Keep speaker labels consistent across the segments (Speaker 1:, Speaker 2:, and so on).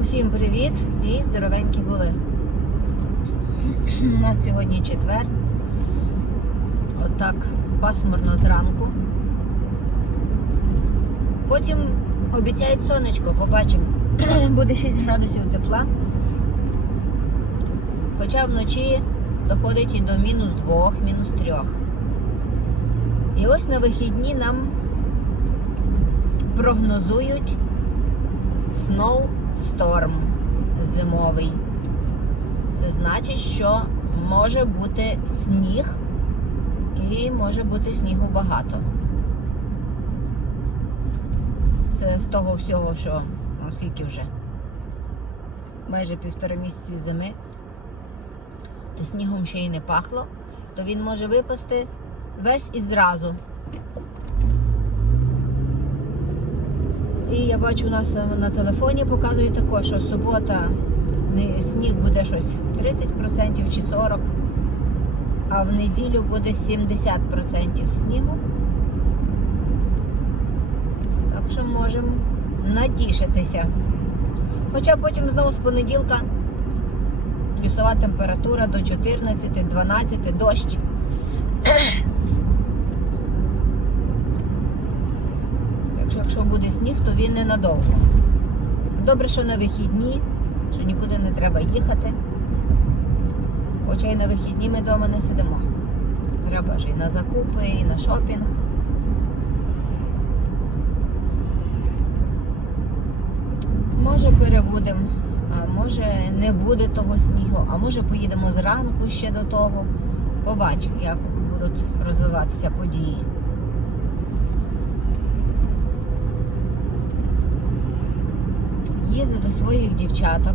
Speaker 1: Усім привіт і здоровенькі були. У нас сьогодні четвер. Отак пасмурно зранку. Потім обіцяють сонечко, побачимо. Буде 6 градусів тепла. Хоча вночі доходить і до мінус 2, мінус 3. І ось на вихідні нам прогнозують Snowstorm зимовий. Це значить, що може бути сніг і може бути снігу багато. Це з того всього, що ну, скільки вже майже півтора місяці зими, то снігом ще й не пахло, то він може випасти весь і зразу. І я бачу у нас на телефоні показує також, що субота сніг буде щось 30% чи 40%, а в неділю буде 70% снігу. Так що можемо натішитися. Хоча потім знову з понеділка плюсова температура до 14-12 дощ. Так що, якщо буде сніг, то він ненадовго. Добре, що на вихідні, що нікуди не треба їхати. Хоча і на вихідні ми вдома не сидимо. Треба ж і на закупи, і на шопінг. Може перебудемо, а може не буде того снігу, а може поїдемо зранку ще до того. Побачимо, як будуть розвиватися події. Їду до своїх дівчаток,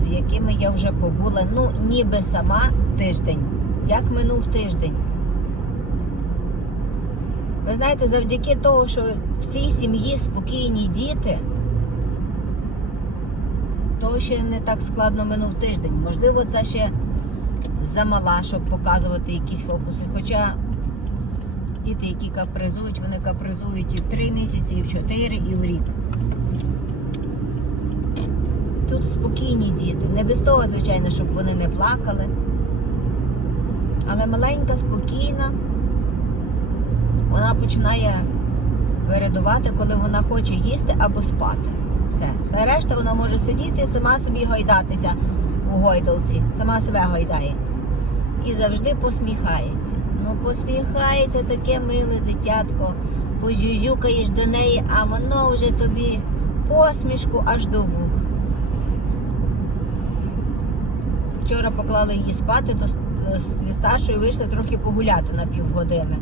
Speaker 1: з якими я вже побула, ну, ніби сама тиждень. Як минув тиждень. Ви знаєте, завдяки того, що в цій сім'ї спокійні діти, то ще не так складно минув тиждень. Можливо, це ще замала, щоб показувати якісь фокуси. Хоча діти, які капризують, вони капризують і в три місяці, і в чотири, і в рік. Тут спокійні діти. Не без того, звичайно, щоб вони не плакали. Але маленька, спокійна, вона починає вирядувати, коли вона хоче їсти або спати. Все. Все решта вона може сидіти і сама собі гойдатися у гойдалці, сама себе гойдає. І завжди посміхається. Ну, посміхається таке миле дитятко, позюзюкаєш до неї, а воно вже тобі посмішку аж до вух. Вчора поклали її спати, то е, зі старшою вийшли трохи погуляти на півгодини.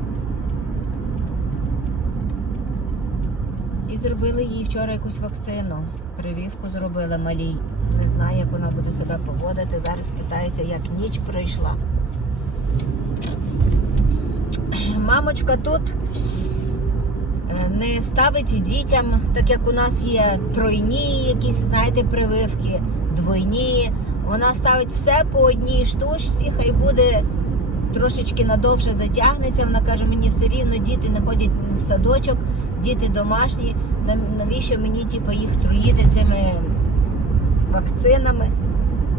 Speaker 1: І зробили їй вчора якусь вакцину. Прививку зробили малій. Не знаю, як вона буде себе поводити. Зараз питаюся, як ніч пройшла. Мамочка тут е, не ставить дітям, так як у нас є тройні якісь, знаєте, прививки, двойні. Вона ставить все по одній штучці, хай буде трошечки надовше затягнеться. Вона каже, мені все рівно діти не ходять в садочок, діти домашні. Навіщо мені типу, їх труїти цими вакцинами?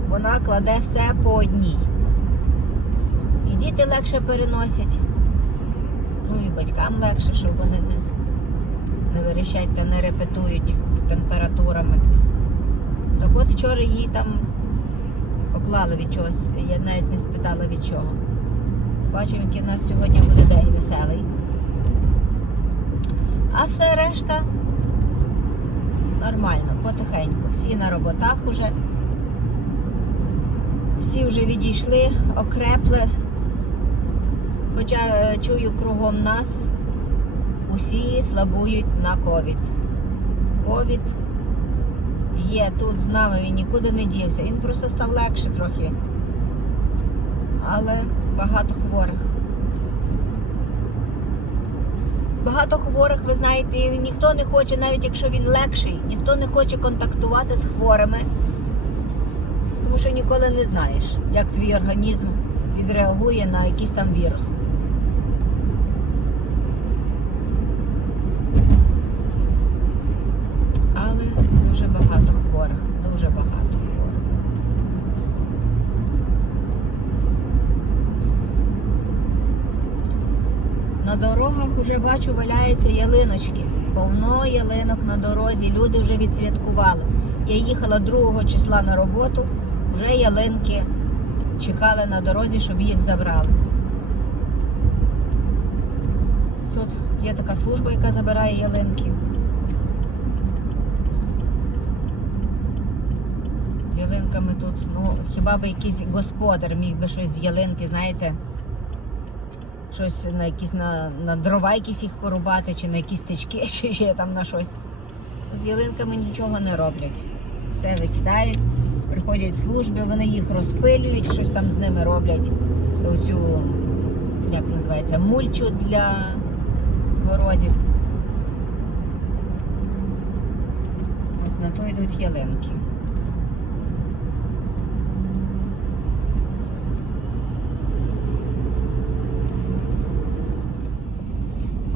Speaker 1: Вона кладе все по одній. І діти легше переносять. Ну і батькам легше, щоб вони не, не вирішать та не репетують з температурами. Так от вчора їй там поклали від чогось. Я навіть не спитала від чого. Бачимо, який в нас сьогодні буде день веселий. А все решта нормально, потихеньку. Всі на роботах уже. Всі вже відійшли, окрепли. Хоча е, чую кругом нас, усі слабують на ковід. Ковід є тут з нами, він нікуди не дівся. Він просто став легше трохи. Але багато хворих. Багато хворих, ви знаєте, і ніхто не хоче, навіть якщо він легший, ніхто не хоче контактувати з хворими. Тому що ніколи не знаєш, як твій організм відреагує на якийсь там вірус. Але дуже багато хворих. Вже бачу, валяються ялиночки. Повно ялинок на дорозі. Люди вже відсвяткували. Я їхала 2 числа на роботу, вже ялинки чекали на дорозі, щоб їх забрали. Тут є така служба, яка забирає ялинки. З ялинками тут, ну, хіба би якийсь господар міг би щось з ялинки, знаєте, щось на якісь на, на дрова якісь їх порубати, чи на якісь тички, чи ще там на щось. З ялинками нічого не роблять. Все викидають, приходять служби, вони їх розпилюють, щось там з ними роблять. Оцю, як називається, мульчу для городів. От на то йдуть ялинки.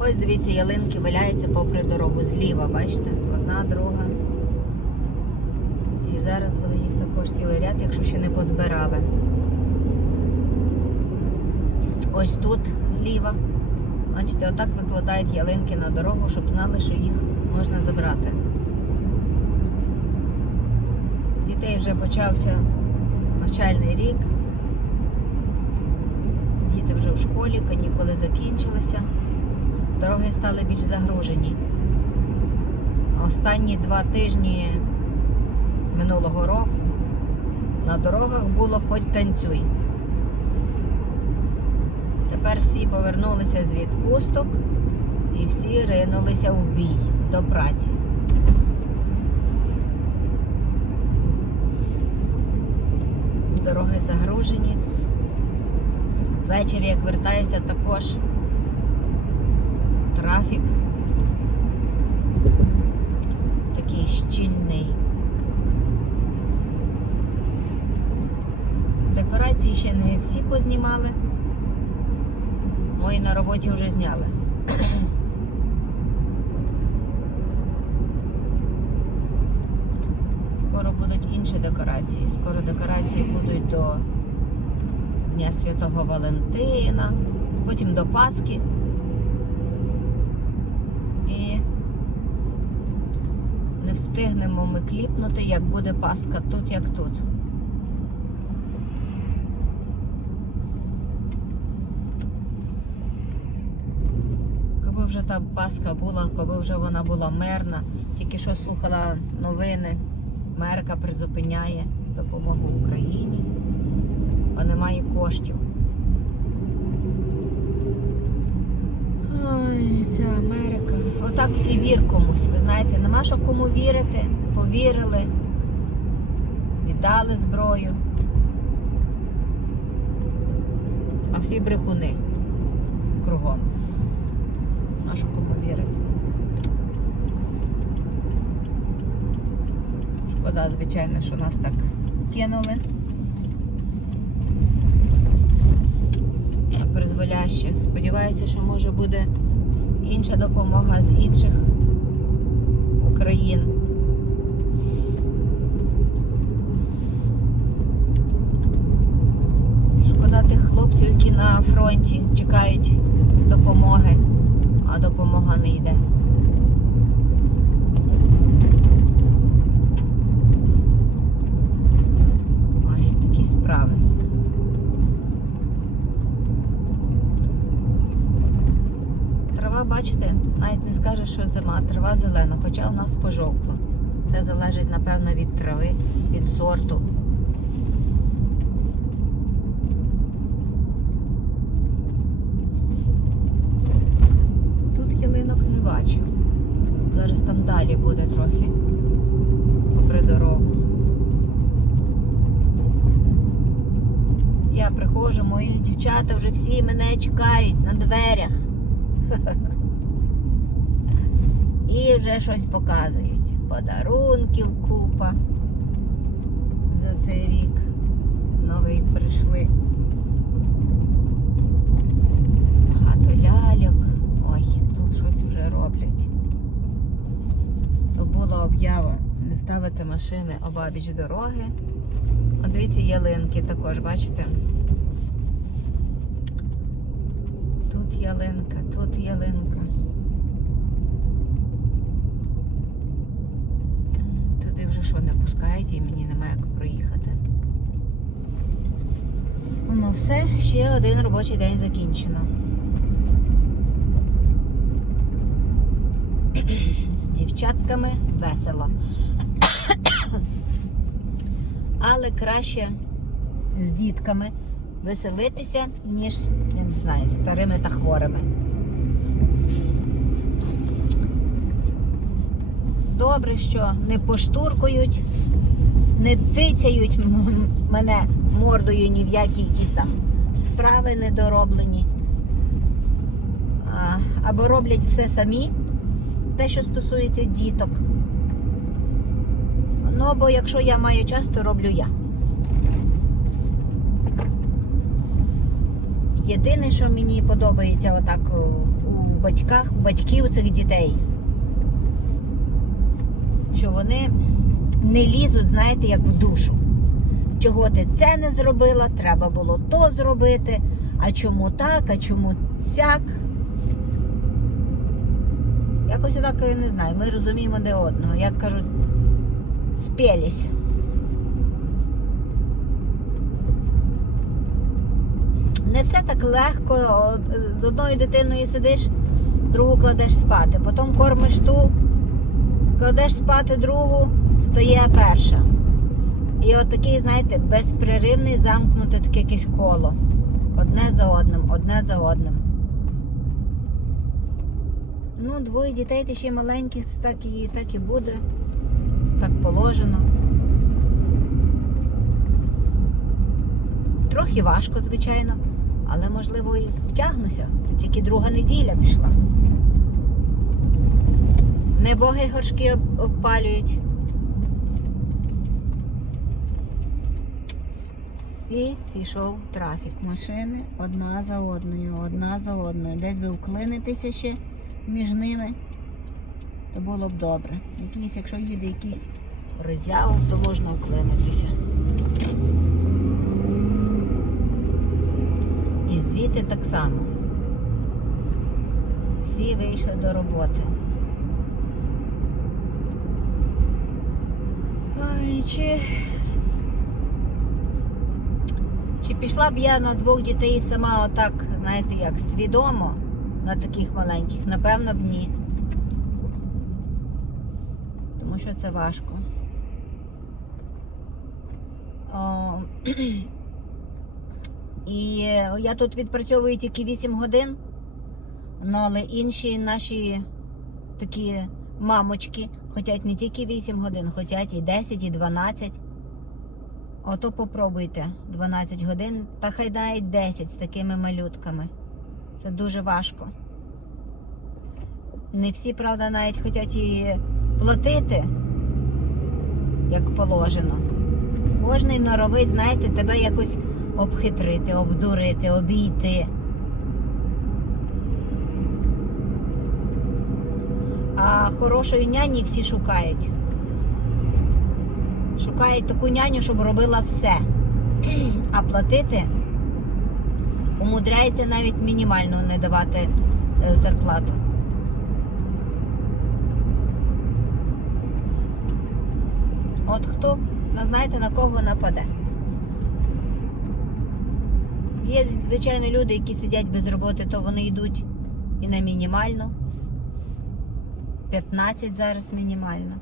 Speaker 1: Ось дивіться, ялинки валяються попри дорогу зліва, бачите? Одна, друга. І зараз буде їх також цілий ряд, якщо ще не позбирали. Ось тут зліва. Бачите, отак викладають ялинки на дорогу, щоб знали, що їх можна забрати. Дітей вже почався навчальний рік. Діти вже в школі, канікули закінчилися. Дороги стали більш загружені. Останні два тижні минулого року на дорогах було хоч танцюй. Тепер всі повернулися з відпусток і всі ринулися в бій до праці. Дороги загружені. Ввечері, як вертаюся, також трафік такий щільний. Декорації ще не всі познімали. Мої на роботі вже зняли. Скоро будуть інші декорації. Скоро декорації будуть до Дня Святого Валентина, потім до Пасхи. І не встигнемо ми кліпнути, як буде Пасха тут, як тут. Коли вже та Пасха була, коли вже вона була мирна, тільки що слухала новини, Мерка призупиняє допомогу Україні, бо немає коштів. Ой, ця Америка. Отак і вір комусь. Ви знаєте, нема що кому вірити. Повірили, віддали зброю. А всі брехуни кругом. Нема що кому вірити. Шкода, звичайно, що нас так кинули. призволяще. Сподіваюся, що може буде інша допомога з інших країн. Шкода тих хлопців, які на фронті чекають допомоги, а допомога не йде. Ой, такі справи. Трава, бачите, навіть не скаже, що зима, трава зелена, хоча у нас пожовкла. Все залежить, напевно, від трави, від сорту. Тут ялинок не бачу. Зараз там далі буде трохи попри дорогу. Я приходжу, мої дівчата вже всі мене чекають на дверях. І вже щось показують. Подарунків купа. За цей рік новий прийшли. Багато ляльок. Ой, тут щось вже роблять. То була об'ява не ставити машини обабіч дороги. А дивіться, ялинки також, бачите? Тут ялинка, тут ялинка. Туди вже що не пускають і мені немає як проїхати. Ну все, ще один робочий день закінчено. З дівчатками весело. Але краще з дітками веселитися, ніж, я не знаю, старими та хворими. Добре, що не поштуркують, не тицяють мене мордою ні в які якісь там справи недороблені. Або роблять все самі, те, що стосується діток. Ну, або якщо я маю час, то роблю я. Єдине, що мені подобається отак у, у батьках, у батьків цих дітей, що вони не лізуть, знаєте, як в душу. Чого ти це не зробила, треба було то зробити, а чому так, а чому сяк. Якось отак, я не знаю, ми розуміємо де одного. Як кажуть, спілись. Не все так легко. З одною дитиною сидиш, другу кладеш спати. Потім кормиш ту, кладеш спати другу, стає перша. І от такий, знаєте, безпреривний замкнуте таке якесь коло. Одне за одним, одне за одним. Ну, двоє дітей ти ще маленьких, так і, так і буде. Так положено. Трохи важко, звичайно, але можливо і втягнуся. Це тільки друга неділя пішла. Не боги горшки обпалюють. І пішов трафік. Машини одна за одною, одна за одною. Десь би вклинитися ще між ними, то було б добре. Якийсь, якщо їде якийсь роззяв, то можна вклинитися. І звідти так само. Всі вийшли до роботи. Ой, чи... чи пішла б я на двох дітей сама отак, знаєте, як свідомо на таких маленьких? Напевно б ні. Тому що це важко. О, і я тут відпрацьовую тільки 8 годин, ну, але інші наші такі мамочки хочуть не тільки 8 годин, хочуть і 10, і 12. Ото попробуйте 12 годин, та хай навіть 10 з такими малютками. Це дуже важко. Не всі, правда, навіть хочуть і платити, як положено. Кожний норовить, знаєте, тебе якось обхитрити, обдурити, обійти. А хорошої няні всі шукають. Шукають таку няню, щоб робила все. А платити умудряється навіть мінімально не давати е, зарплату. От хто, знаєте, на кого нападе. Є, звичайно, люди, які сидять без роботи, то вони йдуть і на мінімально. 15 зараз мінімально.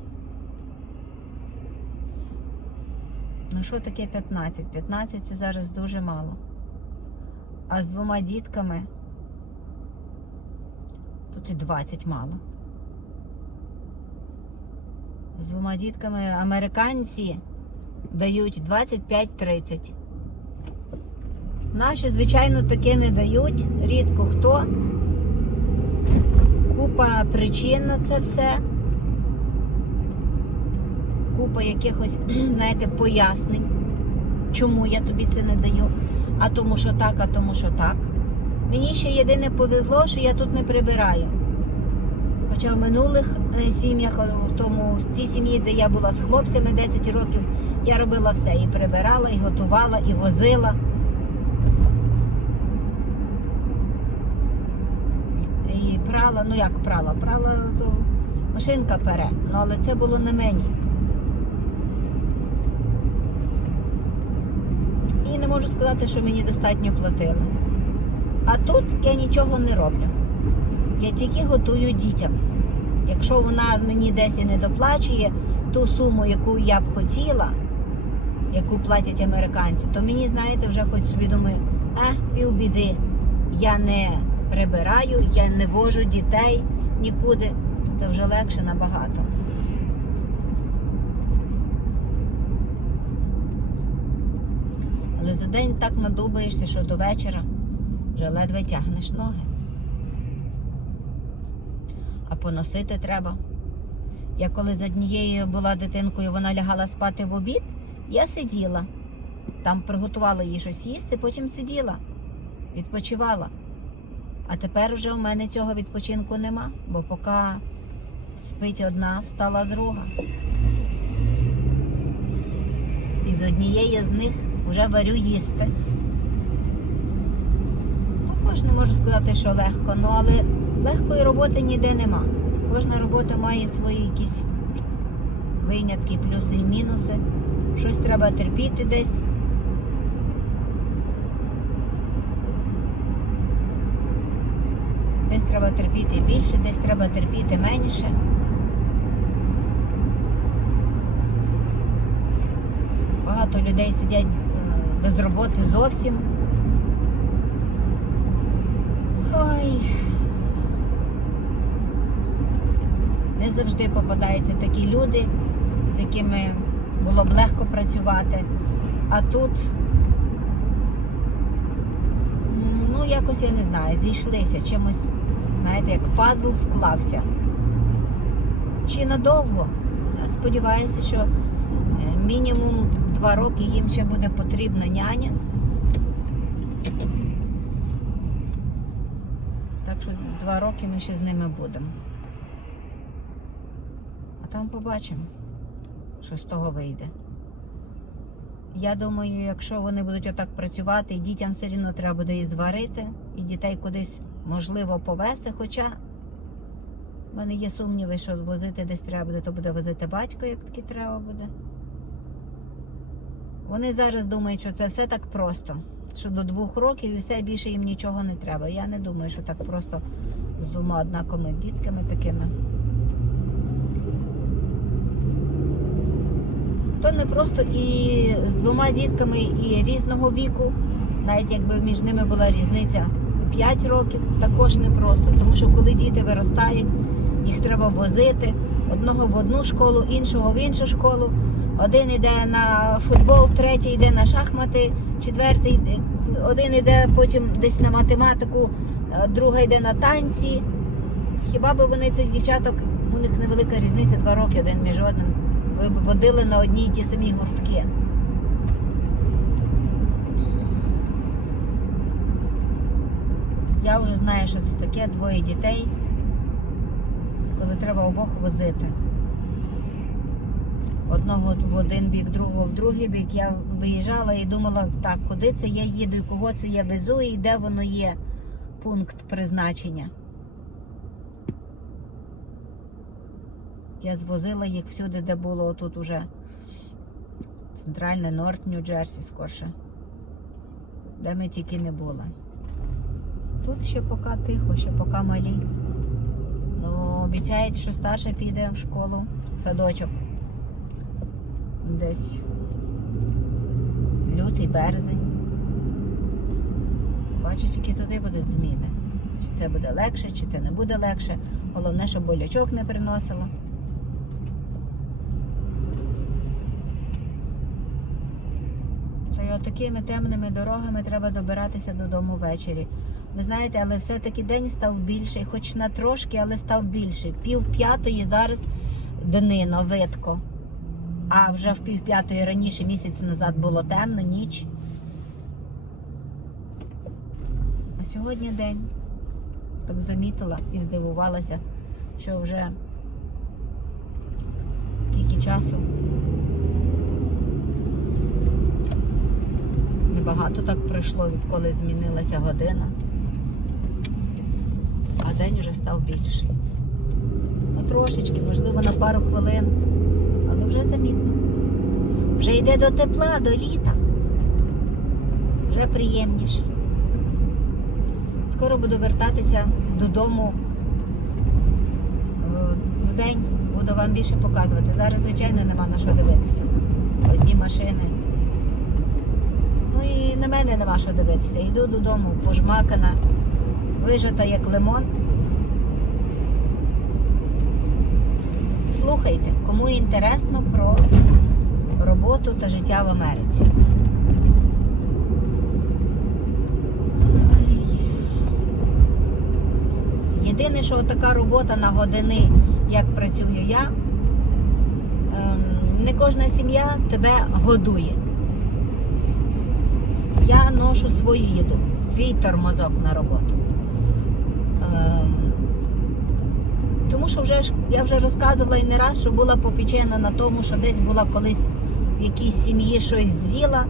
Speaker 1: Ну що таке 15? 15 це зараз дуже мало. А з двома дітками тут і 20 мало. З двома дітками американці дають 25-30. Наші, звичайно, таке не дають. Рідко хто. Купа причин на це все. Купа якихось, знаєте, пояснень, чому я тобі це не даю. А тому, що так, а тому, що так. Мені ще єдине повезло, що я тут не прибираю. Хоча в минулих е, сім'ях, е, в тому, в тій сім'ї, де я була з хлопцями 10 років, я робила все. І прибирала, і готувала, і возила. Прала. Ну як прала? Прала то машинка пере. Ну але це було на мені. І не можу сказати, що мені достатньо платили. А тут я нічого не роблю. Я тільки готую дітям. Якщо вона мені десь і не доплачує ту суму, яку я б хотіла, яку платять американці, то мені, знаєте, вже хоч собі думаю, е, півбіди. Я не прибираю, я не вожу дітей нікуди. Це вже легше набагато. Але за день так надубаєшся, що до вечора вже ледве тягнеш ноги. А поносити треба. Я коли з однією була дитинкою, вона лягала спати в обід, я сиділа. Там приготувала їй щось їсти, потім сиділа, відпочивала. А тепер вже у мене цього відпочинку нема, бо поки спить одна, встала друга. І з однієї з них вже варю їсти. Також не можу сказати, що легко, ну але легкої роботи ніде нема. Кожна робота має свої якісь винятки, плюси і мінуси. Щось треба терпіти десь. Десь треба терпіти більше, десь треба терпіти менше. Багато людей сидять без роботи зовсім. Ой. Не завжди попадаються такі люди, з якими було б легко працювати. А тут, ну, якось я не знаю, зійшлися чимось, знаєте, як пазл склався. Чи надовго? Сподіваюся, що е, мінімум два роки їм ще буде потрібна няня. Так що два роки ми ще з ними будемо. А там побачимо, що з того вийде. Я думаю, якщо вони будуть отак працювати, і дітям все рівно треба буде і зварити, і дітей кудись можливо повезти. Хоча в мене є сумніви, що возити десь треба буде, то буде возити батько, як таки треба буде. Вони зараз думають, що це все так просто, що до двох років і все більше їм нічого не треба. Я не думаю, що так просто з двома однаковими дітками такими. То не просто і з двома дітками і різного віку, навіть якби між ними була різниця 5 років, також не просто. Тому що коли діти виростають, їх треба возити одного в одну школу, іншого в іншу школу. Один йде на футбол, третій йде на шахмати, четвертий один йде потім десь на математику, а друга йде на танці. Хіба би вони цих дівчаток, у них невелика різниця два роки один між одним. Ви б водили на одні й ті самі гуртки. Я вже знаю, що це таке двоє дітей, коли треба обох возити. Одного в один бік, другого в другий бік. Я виїжджала і думала, так, куди це я їду, і кого це я везу, і де воно є пункт призначення. Я звозила їх всюди, де було тут уже центральне Норт Нью-Джерсі скорше. Де ми тільки не були. Тут ще поки тихо, ще поки малі. Ну, обіцяють, що старша піде в школу, в садочок. Десь лютий, березень. Бачу, тільки туди будуть зміни. Чи це буде легше, чи це не буде легше. Головне, щоб болячок не приносило. То й отакими темними дорогами треба добиратися додому ввечері. Ви знаєте, але все-таки день став більший, хоч на трошки, але став більший. Пів п'ятої зараз днино, видко. А вже в пів п'ятої раніше місяць назад було темно, ніч. А сьогодні день. Так замітила і здивувалася, що вже скільки часу. Небагато так пройшло, відколи змінилася година. День вже став більший. Ну, трошечки, можливо, на пару хвилин, але вже замітно. Вже йде до тепла, до літа. Вже приємніше. Скоро буду вертатися додому е, в день. Буду вам більше показувати. Зараз, звичайно, нема на що дивитися. Одні машини. Ну і на мене нема що дивитися. Йду додому, пожмакана, вижата як лимон. Слухайте, кому інтересно про роботу та життя в Америці. Єдине, що така робота на години, як працюю я, ем, не кожна сім'я тебе годує. Я ношу свою їду, свій тормозок на роботу. Тому що вже я вже розказувала і не раз, що була попечена на тому, що десь була колись в якійсь сім'ї щось з'їла,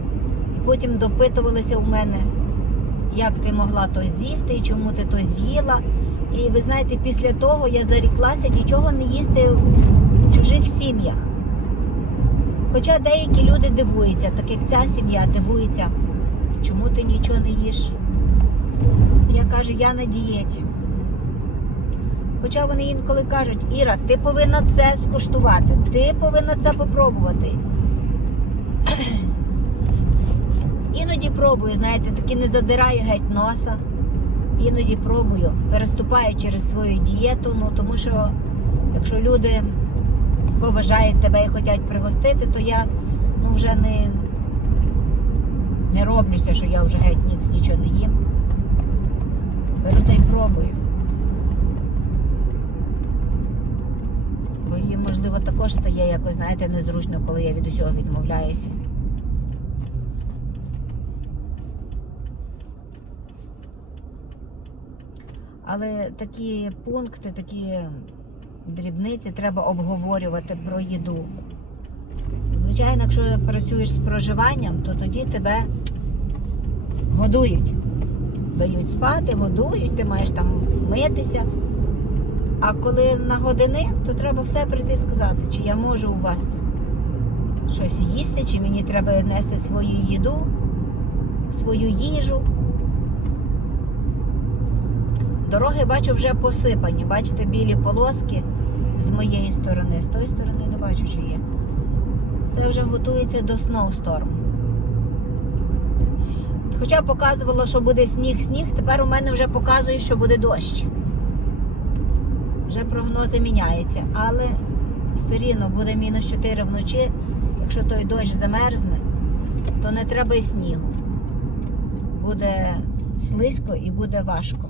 Speaker 1: і потім допитувалися в мене, як ти могла то з'їсти і чому ти то з'їла. І ви знаєте, після того я заріклася нічого не їсти в чужих сім'ях. Хоча деякі люди дивуються, так як ця сім'я дивується, чому ти нічого не їш. Я кажу, я на дієті. Хоча вони інколи кажуть, Іра, ти повинна це скуштувати, ти повинна це попробувати. Іноді пробую, знаєте, таки не задираю геть носа. Іноді пробую, переступаю через свою дієту, ну тому що якщо люди поважають тебе і хочуть пригостити, то я ну, вже не, не роблюся, що я вже геть ніц нічого не їм. Беру та й пробую. Їм, можливо, також стає якось, знаєте, незручно, коли я від усього відмовляюся. Але такі пункти, такі дрібниці треба обговорювати про їду. Звичайно, якщо працюєш з проживанням, то тоді тебе годують. Дають спати, годують, ти маєш там митися. А коли на години, то треба все прийти і сказати, чи я можу у вас щось їсти, чи мені треба нести свою їду, свою їжу. Дороги бачу вже посипані. Бачите, білі полоски з моєї сторони. З тої сторони не бачу, чи є. Це вже готується до сноусторм. Хоча показувало, що буде сніг-сніг, тепер у мене вже показує, що буде дощ. Вже прогнози міняються, але все рівно буде мінус 4 вночі. Якщо той дощ замерзне, то не треба й снігу. Буде слизько і буде важко.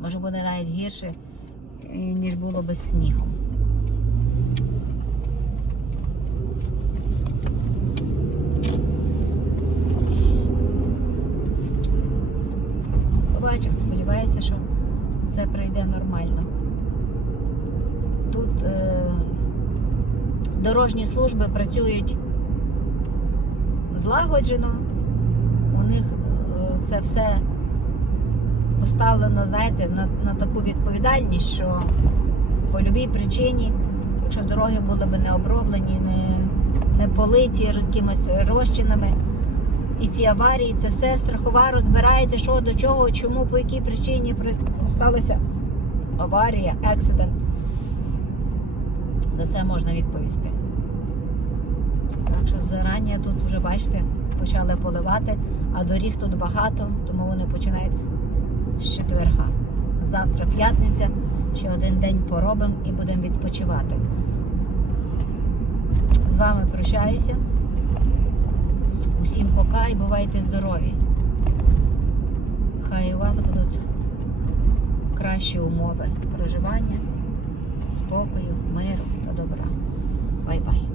Speaker 1: Може буде навіть гірше, ніж було без снігу. Побачимо, сподіваюся, що все пройде нормально. Тут е, дорожні служби працюють злагоджено, у них е, це все поставлено, знаєте, на, на таку відповідальність, що по будь-якій причині, якщо дороги були б не оброблені, не, не политі якимось розчинами, і ці аварії, це все страхова розбирається, що до чого, чому, по якій причині сталася аварія, ексидент. За все можна відповісти. Так що зарані тут вже бачите, почали поливати, а доріг тут багато, тому вони починають з четверга. Завтра п'ятниця, ще один день поробимо і будемо відпочивати. З вами прощаюся. Усім пока і бувайте здорові. Хай у вас будуть кращі умови проживання, спокою, миру та добра. Бай-бай.